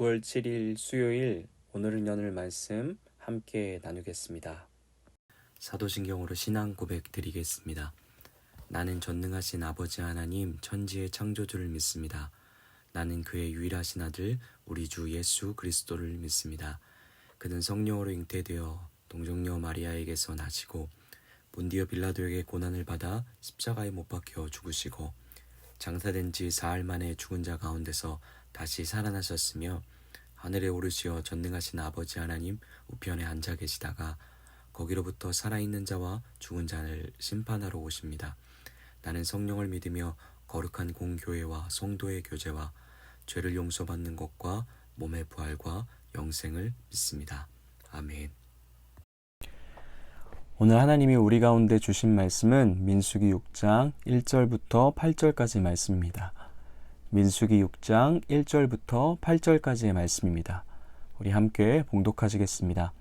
9월 7일 수요일, 오늘은 연을 말씀 함께 나누겠습니다. 사도신경으로 신앙 고백 드리겠습니다. 나는 전능하신 아버지 하나님 천지의 창조주를 믿습니다. 나는 그의 유일하신 아들 우리 주 예수 그리스도를 믿습니다. 그는 성령으로 잉태되어 동정녀 마리아에게서 나시고 본디오 빌라도에게 고난을 받아 십자가에 못 박혀 죽으시고 장사된 지 사흘 만에 죽은 자 가운데서 다시 살아나셨으며 하늘에 오르시어 전능하신 아버지 하나님 우편에 앉아 계시다가 거기로부터 살아있는 자와 죽은 자를 심판하러 오십니다. 나는 성령을 믿으며 거룩한 공교회와 성도의 교제와 죄를 용서받는 것과 몸의 부활과 영생을 믿습니다. 아멘. 오늘 하나님이 우리 가운데 주신 말씀은 민수기 6장 1절부터 8절까지 말씀입니다. 민수기 6장 1절부터 8절까지의 말씀입니다. 우리 함께 봉독하시겠습니다.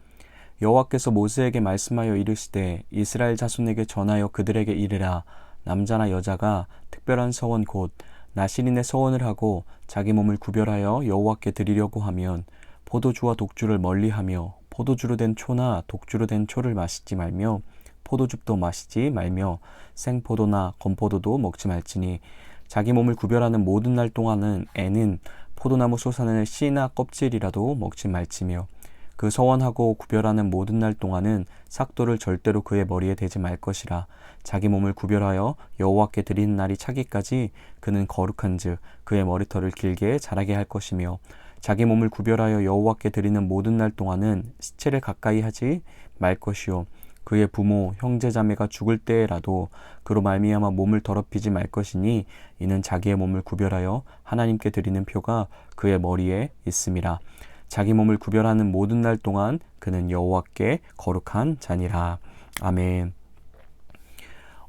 여호와께서 모세에게 말씀하여 이르시되 이스라엘 자손에게 전하여 그들에게 이르라. 남자나 여자가 특별한 서원 곧 나실인의 서원을 하고 자기 몸을 구별하여 여호와께 드리려고 하면 포도주와 독주를 멀리하며 포도주로 된 초나 독주로 된 초를 마시지 말며 포도즙도 마시지 말며 생포도나 건포도도 먹지 말지니 자기 몸을 구별하는 모든 날 동안은 애는 포도나무 솟아내는 씨나 껍질이라도 먹지 말지며 그 서원하고 구별하는 모든 날 동안은 삭도를 절대로 그의 머리에 대지 말 것이라. 자기 몸을 구별하여 여호와께 드리는 날이 차기까지 그는 거룩한즉 그의 머리털을 길게 자라게 할 것이며 자기 몸을 구별하여 여호와께 드리는 모든 날 동안은 시체를 가까이 하지 말 것이요 그의 부모 형제 자매가 죽을 때라도 그로 말미암아 몸을 더럽히지 말 것이니 이는 자기의 몸을 구별하여 하나님께 드리는 표가 그의 머리에 있음이라. 자기 몸을 구별하는 모든 날 동안 그는 여호와께 거룩한 자니라. 아멘.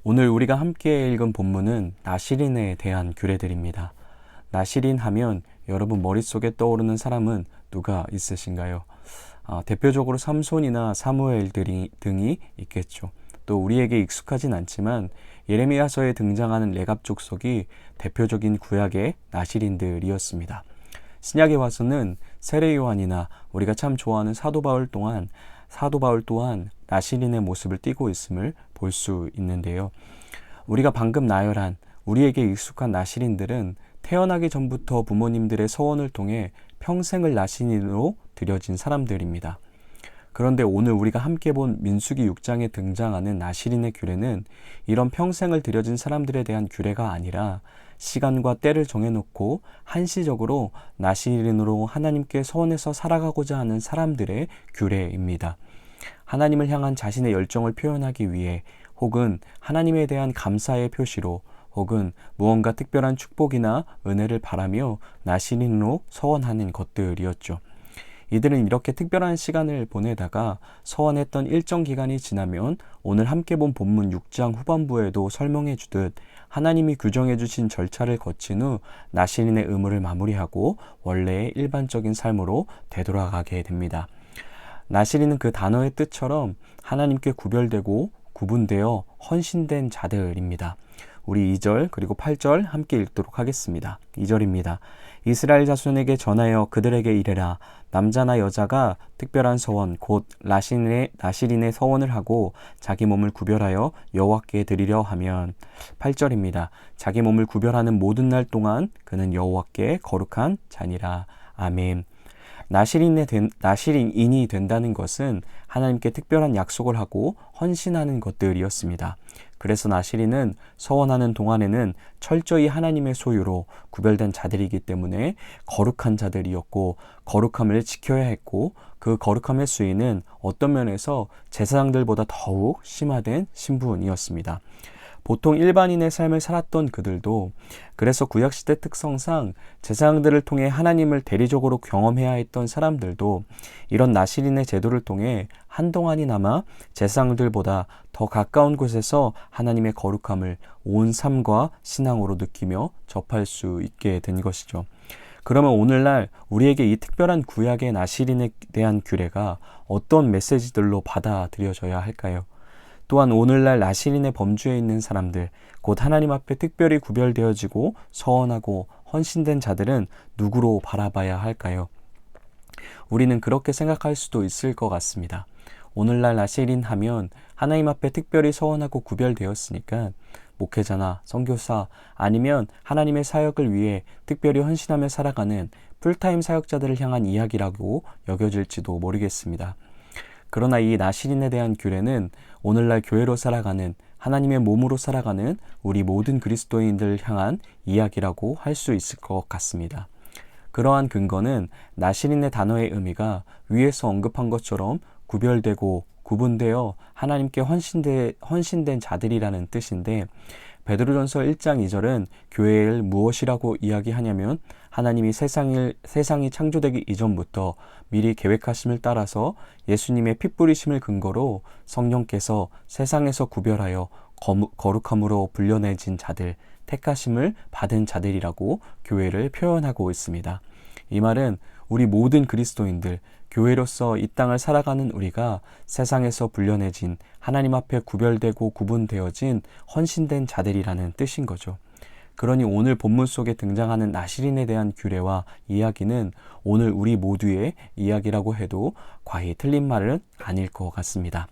오늘 우리가 함께 읽은 본문은 나실인에 대한 규례들입니다. 나실인 하면 여러분 머릿속에 떠오르는 사람은 누가 있으신가요? 대표적으로 삼손이나 사무엘 등이 있겠죠. 또 우리에게 익숙하진 않지만 예레미야서에 등장하는 레갑 족속이 대표적인 구약의 나실인들이었습니다. 신약에 와서는 세례 요한이나 우리가 참 좋아하는 사도 바울 또한 나실인의 모습을 띠고 있음을 볼 수 있는데요. 우리가 방금 나열한 우리에게 익숙한 나실인들은 태어나기 전부터 부모님들의 서원을 통해 평생을 나실인으로 들여진 사람들입니다. 그런데 오늘 우리가 함께 본 민수기 6장에 등장하는 나실인의 규례는 이런 평생을 들여진 사람들에 대한 규례가 아니라 시간과 때를 정해놓고 한시적으로 나실인으로 하나님께 서원해서 살아가고자 하는 사람들의 규례입니다. 하나님을 향한 자신의 열정을 표현하기 위해 혹은 하나님에 대한 감사의 표시로 혹은 무언가 특별한 축복이나 은혜를 바라며 나실인으로 서원하는 것들이었죠. 이들은 이렇게 특별한 시간을 보내다가 서원했던 일정 기간이 지나면 오늘 함께 본 본문 6장 후반부에도 설명해 주듯 하나님이 규정해 주신 절차를 거친 후 나실인의 의무를 마무리하고 원래의 일반적인 삶으로 되돌아가게 됩니다. 나실인은 그 단어의 뜻처럼 하나님께 구별되고 구분되어 헌신된 자들입니다. 우리 2절 그리고 8절 함께 읽도록 하겠습니다. 2절입니다. 이스라엘 자손에게 전하여 그들에게 이르라. 남자나 여자가 특별한 서원 곧 나실인의 서원을 하고 자기 몸을 구별하여 여호와께 드리려 하면 8절입니다. 자기 몸을 구별하는 모든 날 동안 그는 여호와께 거룩한 자니라. 아멘. 나실인이 된다는 것은 하나님께 특별한 약속을 하고 헌신하는 것들이었습니다. 그래서 나실인은 서원하는 동안에는 철저히 하나님의 소유로 구별된 자들이기 때문에 거룩한 자들이었고 거룩함을 지켜야 했고 그 거룩함의 수위는 어떤 면에서 제사장들보다 더욱 심화된 신분이었습니다. 보통 일반인의 삶을 살았던 그들도 그래서 구약시대 특성상 제사장들을 통해 하나님을 대리적으로 경험해야 했던 사람들도 이런 나실인의 제도를 통해 한동안이나마 제사장들보다 더 가까운 곳에서 하나님의 거룩함을 온 삶과 신앙으로 느끼며 접할 수 있게 된 것이죠. 그러면 오늘날 우리에게 이 특별한 구약의 나실인에 대한 규례가 어떤 메시지들로 받아들여져야 할까요? 또한 오늘날 나실인의 범주에 있는 사람들, 곧 하나님 앞에 특별히 구별되어지고 서원하고 헌신된 자들은 누구로 바라봐야 할까요? 우리는 그렇게 생각할 수도 있을 것 같습니다. 오늘날 나시린 하면 하나님 앞에 특별히 서원하고 구별되었으니까 목회자나 선교사 아니면 하나님의 사역을 위해 특별히 헌신하며 살아가는 풀타임 사역자들을 향한 이야기라고 여겨질지도 모르겠습니다. 그러나 이 나시린에 대한 규례는 오늘날 교회로 살아가는 하나님의 몸으로 살아가는 우리 모든 그리스도인들을 향한 이야기라고 할 수 있을 것 같습니다. 그러한 근거는 나시린의 단어의 의미가 위에서 언급한 것처럼 구별되고 구분되어 하나님께 헌신된 자들이라는 뜻인데, 베드로전서 1장 2절은 교회를 무엇이라고 이야기하냐면 하나님이 세상이 창조되기 이전부터 미리 계획하심을 따라서 예수님의 피 뿌리심을 근거로 성령께서 세상에서 구별하여 거룩함으로 불려내진 자들, 택하심을 받은 자들이라고 교회를 표현하고 있습니다. 이 말은 우리 모든 그리스도인들, 교회로서 이 땅을 살아가는 우리가 세상에서 불려내진 하나님 앞에 구별되고 구분되어진 헌신된 자들이라는 뜻인 거죠. 그러니 오늘 본문 속에 등장하는 나시린에 대한 규례와 이야기는 오늘 우리 모두의 이야기라고 해도 과히 틀린 말은 아닐 것 같습니다.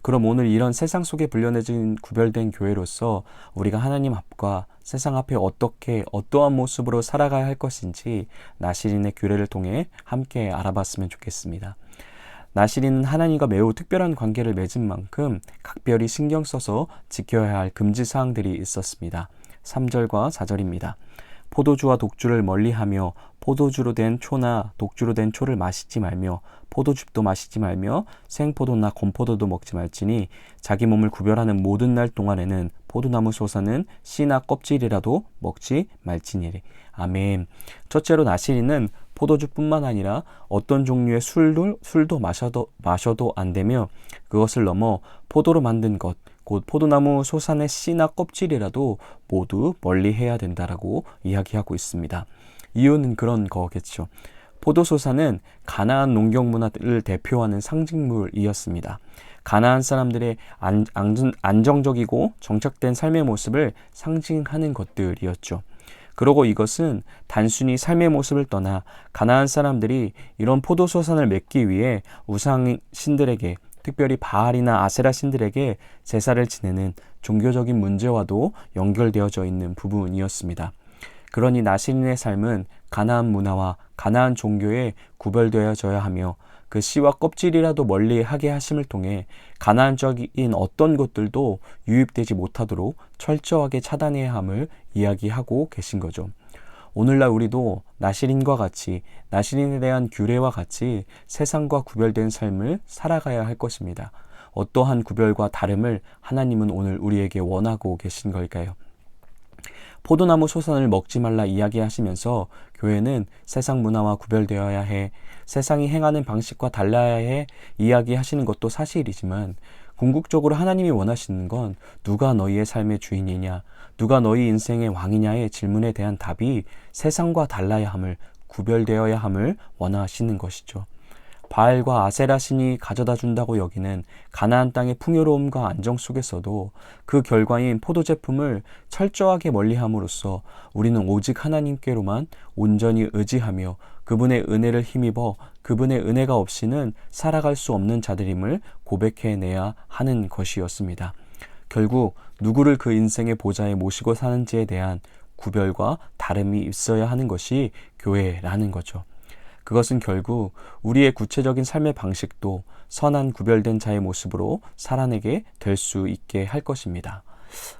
그럼 오늘 이런 세상 속에 불려내진 구별된 교회로서 우리가 하나님 앞과 세상 앞에 어떠한 모습으로 살아가야 할 것인지 나시린의 규례를 통해 함께 알아봤으면 좋겠습니다. 나시린은 하나님과 매우 특별한 관계를 맺은 만큼 각별히 신경 써서 지켜야 할 금지사항들이 있었습니다. 3절과 4절입니다. 포도주와 독주를 멀리하며 포도주로 된 초나 독주로 된 초를 마시지 말며 포도즙도 마시지 말며 생포도나 건포도도 먹지 말지니 자기 몸을 구별하는 모든 날 동안에는 포도나무 솟아는 씨나 껍질이라도 먹지 말지니라. 아멘. 첫째로 나시린은 포도주뿐만 아니라 어떤 종류의 술도 마셔도 안 되며 그것을 넘어 포도로 만든 것, 곧 포도나무 솟아낸 씨나 껍질이라도 모두 멀리해야 된다라고 이야기하고 있습니다. 이유는 그런 거겠죠. 포도소사는 가나안 농경 문화를 대표하는 상징물이었습니다. 가나안 사람들의 안정적이고 정착된 삶의 모습을 상징하는 것들이었죠. 그리고 이것은 단순히 삶의 모습을 떠나 가나안 사람들이 이런 포도소산을 맺기 위해 우상 신들에게, 특별히 바알이나 아세라 신들에게 제사를 지내는 종교적인 문제와도 연결되어져 있는 부분이었습니다. 그러니 나시린의 삶은 가나안 문화와 가나안 종교에 구별되어져야 하며 그 씨와 껍질이라도 멀리하게 하심을 통해 가나안적인 어떤 것들도 유입되지 못하도록 철저하게 차단해야 함을 이야기하고 계신 거죠. 오늘날 우리도 나시린과 같이, 나시린에 대한 규례와 같이 세상과 구별된 삶을 살아가야 할 것입니다. 어떠한 구별과 다름을 하나님은 오늘 우리에게 원하고 계신 걸까요? 포도나무 소산을 먹지 말라 이야기하시면서 교회는 세상 문화와 구별되어야 해, 세상이 행하는 방식과 달라야 해 이야기하시는 것도 사실이지만, 궁극적으로 하나님이 원하시는 건 누가 너희의 삶의 주인이냐, 누가 너희 인생의 왕이냐의 질문에 대한 답이 세상과 달라야 함을, 구별되어야 함을 원하시는 것이죠. 바알과 아세라 신이 가져다 준다고 여기는 가나안 땅의 풍요로움과 안정 속에서도 그 결과인 포도 제품을 철저하게 멀리함으로써 우리는 오직 하나님께로만 온전히 의지하며 그분의 은혜를 힘입어 그분의 은혜가 없이는 살아갈 수 없는 자들임을 고백해내야 하는 것이었습니다. 결국 누구를 그 인생의 보좌에 모시고 사는지에 대한 구별과 다름이 있어야 하는 것이 교회라는 거죠. 그것은 결국 우리의 구체적인 삶의 방식도 선한 구별된 자의 모습으로 살아내게 될 수 있게 할 것입니다.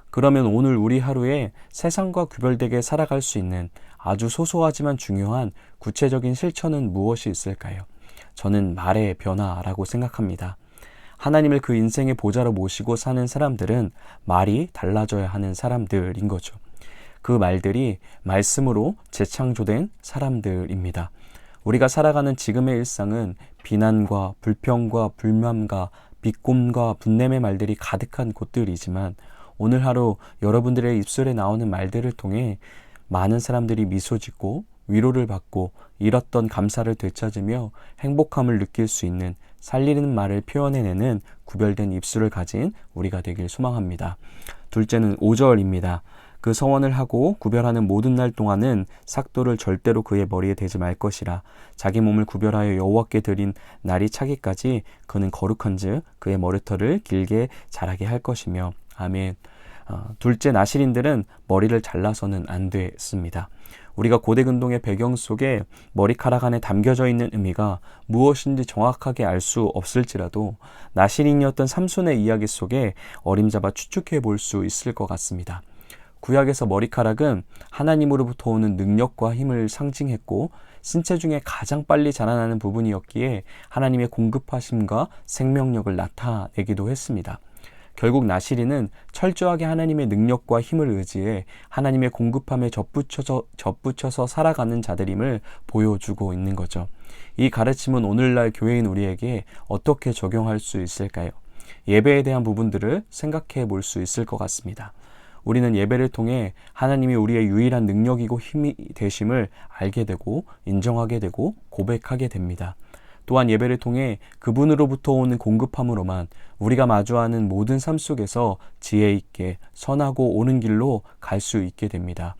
그러면 오늘 우리 하루에 세상과 구별되게 살아갈 수 있는 아주 소소하지만 중요한 구체적인 실천은 무엇이 있을까요? 저는 말의 변화라고 생각합니다. 하나님을 그 인생의 보좌로 모시고 사는 사람들은 말이 달라져야 하는 사람들인 거죠. 그 말들이 말씀으로 재창조된 사람들입니다. 우리가 살아가는 지금의 일상은 비난과 불평과 불만과 비꼼과 분냄의 말들이 가득한 곳들이지만, 오늘 하루 여러분들의 입술에 나오는 말들을 통해 많은 사람들이 미소 짓고 위로를 받고 잃었던 감사를 되찾으며 행복함을 느낄 수 있는 살리는 말을 표현해내는 구별된 입술을 가진 우리가 되길 소망합니다. 둘째는 5절입니다. 그 서원을 하고 구별하는 모든 날 동안은 삭도를 절대로 그의 머리에 대지 말 것이라. 자기 몸을 구별하여 여호와께 드린 날이 차기까지 그는 거룩한즉 그의 머리털을 길게 자라게 할 것이며. 아멘. 둘째, 나실인들은 머리를 잘라서는 안 됐습니다. 우리가 고대 근동의 배경 속에 머리카락 안에 담겨져 있는 의미가 무엇인지 정확하게 알 수 없을지라도 나실인이었던 삼손의 이야기 속에 어림잡아 추측해 볼 수 있을 것 같습니다. 구약에서 머리카락은 하나님으로부터 오는 능력과 힘을 상징했고 신체 중에 가장 빨리 자라나는 부분이었기에 하나님의 공급하심과 생명력을 나타내기도 했습니다. 결국 나실인은 철저하게 하나님의 능력과 힘을 의지해 하나님의 공급함에 접붙여서 살아가는 자들임을 보여주고 있는 거죠. 이 가르침은 오늘날 교회인 우리에게 어떻게 적용할 수 있을까요? 예배에 대한 부분들을 생각해 볼 수 있을 것 같습니다. 우리는 예배를 통해 하나님이 우리의 유일한 능력이고 힘이 되심을 알게 되고 인정하게 되고 고백하게 됩니다. 또한 예배를 통해 그분으로부터 오는 공급함으로만 우리가 마주하는 모든 삶 속에서 지혜 있게 선하고 옳은 길로 갈 수 있게 됩니다.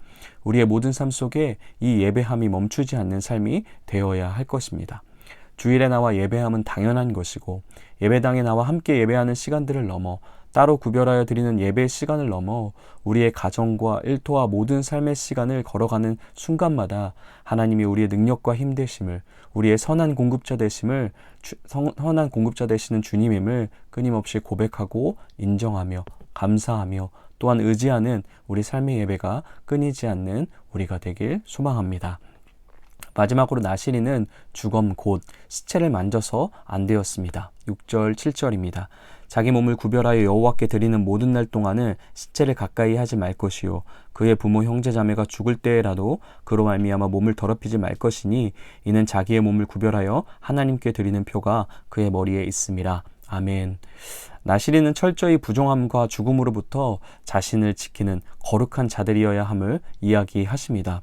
우리의 모든 삶 속에 이 예배함이 멈추지 않는 삶이 되어야 할 것입니다. 주일에 나와 예배함은 당연한 것이고 예배당에 나와 함께 예배하는 시간들을 넘어 따로 구별하여 드리는 예배의 시간을 넘어 우리의 가정과 일터와 모든 삶의 시간을 걸어가는 순간마다 하나님이 우리의 능력과 힘 되심을, 우리의 선한 공급자 되시는 주님임을 끊임없이 고백하고 인정하며 감사하며 또한 의지하는 우리 삶의 예배가 끊이지 않는 우리가 되길 소망합니다. 마지막으로 나실인은 주검 곧 시체를 만져서 안 되었습니다. 6절 7절입니다. 자기 몸을 구별하여 여호와께 드리는 모든 날 동안은 시체를 가까이 하지 말 것이요 그의 부모 형제 자매가 죽을 때라도 그로 말미암아 몸을 더럽히지 말 것이니 이는 자기의 몸을 구별하여 하나님께 드리는 표가 그의 머리에 있음이라. 아멘. 나실인은 철저히 부정함과 죽음으로부터 자신을 지키는 거룩한 자들이어야 함을 이야기하십니다.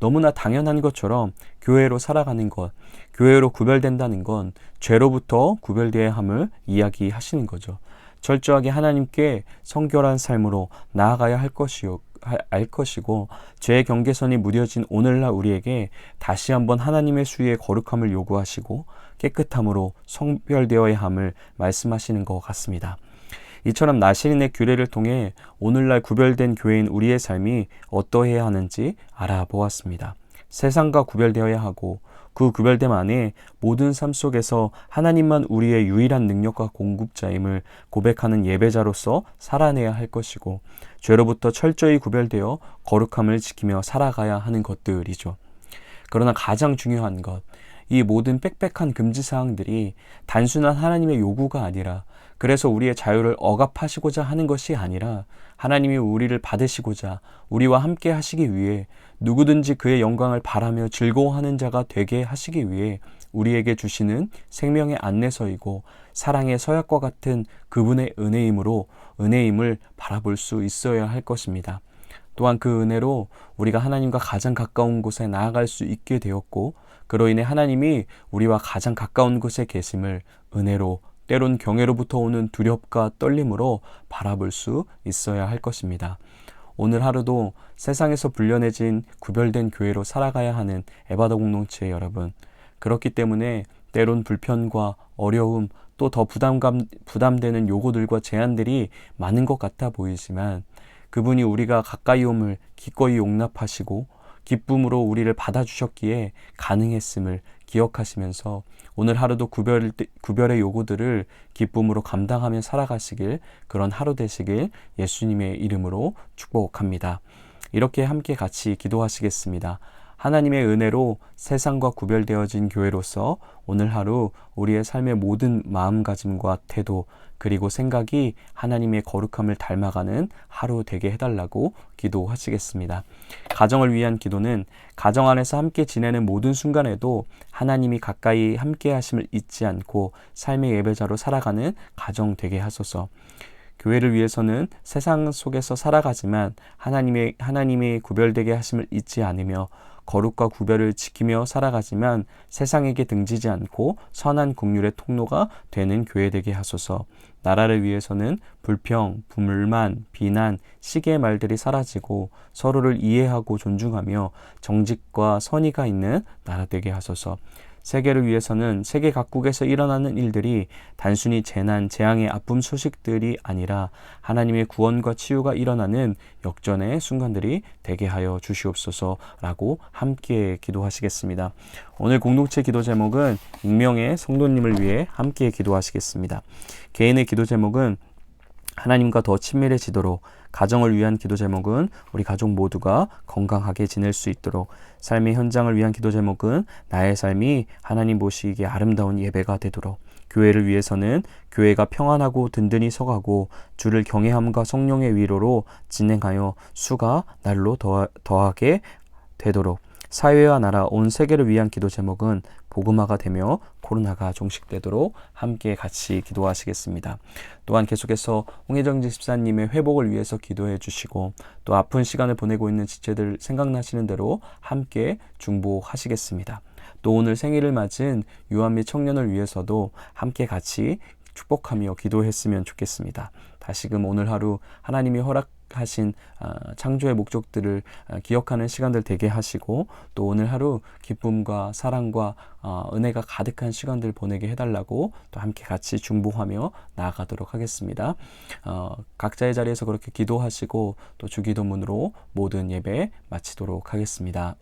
너무나 당연한 것처럼 교회로 살아가는 것, 교회로 구별된다는 건 죄로부터 구별되어야 함을 이야기하시는 거죠. 철저하게 하나님께 성결한 삶으로 나아가야 할 것이고 죄의 경계선이 무뎌진 오늘날 우리에게 다시 한번 하나님의 수위의 거룩함을 요구하시고 깨끗함으로 성별되어야 함을 말씀하시는 것 같습니다. 이처럼 나실인의 규례를 통해 오늘날 구별된 교회인 우리의 삶이 어떠해야 하는지 알아보았습니다. 세상과 구별되어야 하고 그 구별됨 안에 모든 삶 속에서 하나님만 우리의 유일한 능력과 공급자임을 고백하는 예배자로서 살아내야 할 것이고 죄로부터 철저히 구별되어 거룩함을 지키며 살아가야 하는 것들이죠. 그러나 가장 중요한 것, 이 모든 빽빽한 금지사항들이 단순한 하나님의 요구가 아니라 그래서 우리의 자유를 억압하시고자 하는 것이 아니라 하나님이 우리를 받으시고자 우리와 함께 하시기 위해 누구든지 그의 영광을 바라며 즐거워하는 자가 되게 하시기 위해 우리에게 주시는 생명의 안내서이고 사랑의 서약과 같은 그분의 은혜임을 바라볼 수 있어야 할 것입니다. 또한 그 은혜로 우리가 하나님과 가장 가까운 곳에 나아갈 수 있게 되었고 그로 인해 하나님이 우리와 가장 가까운 곳에 계심을 은혜로 때론 경외로부터 오는 두렵과 떨림으로 바라볼 수 있어야 할 것입니다. 오늘 하루도 세상에서 불려내진 구별된 교회로 살아가야 하는 에바더 공동체 여러분, 그렇기 때문에 때론 불편과 어려움 또 더 부담되는 요구들과 제한들이 많은 것 같아 보이지만 그분이 우리가 가까이 옴을 기꺼이 용납하시고 기쁨으로 우리를 받아주셨기에 가능했음을 기억하시면서 오늘 하루도 구별의 요구들을 기쁨으로 감당하며 살아가시길 그런 하루 되시길 예수님의 이름으로 축복합니다. 이렇게 함께 같이 기도하시겠습니다. 하나님의 은혜로 세상과 구별되어진 교회로서 오늘 하루 우리의 삶의 모든 마음가짐과 태도 그리고 생각이 하나님의 거룩함을 닮아가는 하루 되게 해달라고 기도하시겠습니다. 가정을 위한 기도는 가정 안에서 함께 지내는 모든 순간에도 하나님이 가까이 함께 하심을 잊지 않고 삶의 예배자로 살아가는 가정 되게 하소서. 교회를 위해서는 세상 속에서 살아가지만 하나님의 구별되게 하심을 잊지 않으며 거룩과 구별을 지키며 살아가지만 세상에게 등지지 않고 선한 국률의 통로가 되는 교회 되게 하소서. 나라를 위해서는 불평, 불만, 비난, 시기의 말들이 사라지고 서로를 이해하고 존중하며 정직과 선의가 있는 나라 되게 하소서. 세계를 위해서는 세계 각국에서 일어나는 일들이 단순히 재난, 재앙의 아픔 소식들이 아니라 하나님의 구원과 치유가 일어나는 역전의 순간들이 되게 하여 주시옵소서라고 함께 기도하시겠습니다. 오늘 공동체 기도 제목은 익명의 성도님을 위해 함께 기도하시겠습니다. 개인의 기도 제목은 하나님과 더 친밀해지도록, 가정을 위한 기도 제목은 우리 가족 모두가 건강하게 지낼 수 있도록, 삶의 현장을 위한 기도 제목은 나의 삶이 하나님 보시기에 아름다운 예배가 되도록, 교회를 위해서는 교회가 평안하고 든든히 서가고 주를 경외함과 성령의 위로로 진행하여 수가 날로 더하게 되도록, 사회와 나라 온 세계를 위한 기도 제목은 복음화가 되며 코로나가 종식되도록 함께 같이 기도하시겠습니다. 또한 계속해서 홍혜정지 집사님의 회복을 위해서 기도해 주시고 또 아픈 시간을 보내고 있는 지체들 생각나시는 대로 함께 중보하시겠습니다. 또 오늘 생일을 맞은 유아 및 청년을 위해서도 함께 같이 축복하며 기도했으면 좋겠습니다. 다시금 오늘 하루 하나님이 허락하신 창조의 목적들을 기억하는 시간들 되게 하시고 또 오늘 하루 기쁨과 사랑과 은혜가 가득한 시간들 보내게 해달라고 또 함께 같이 중보하며 나아가도록 하겠습니다. 각자의 자리에서 그렇게 기도하시고 또 주기도문으로 모든 예배 마치도록 하겠습니다.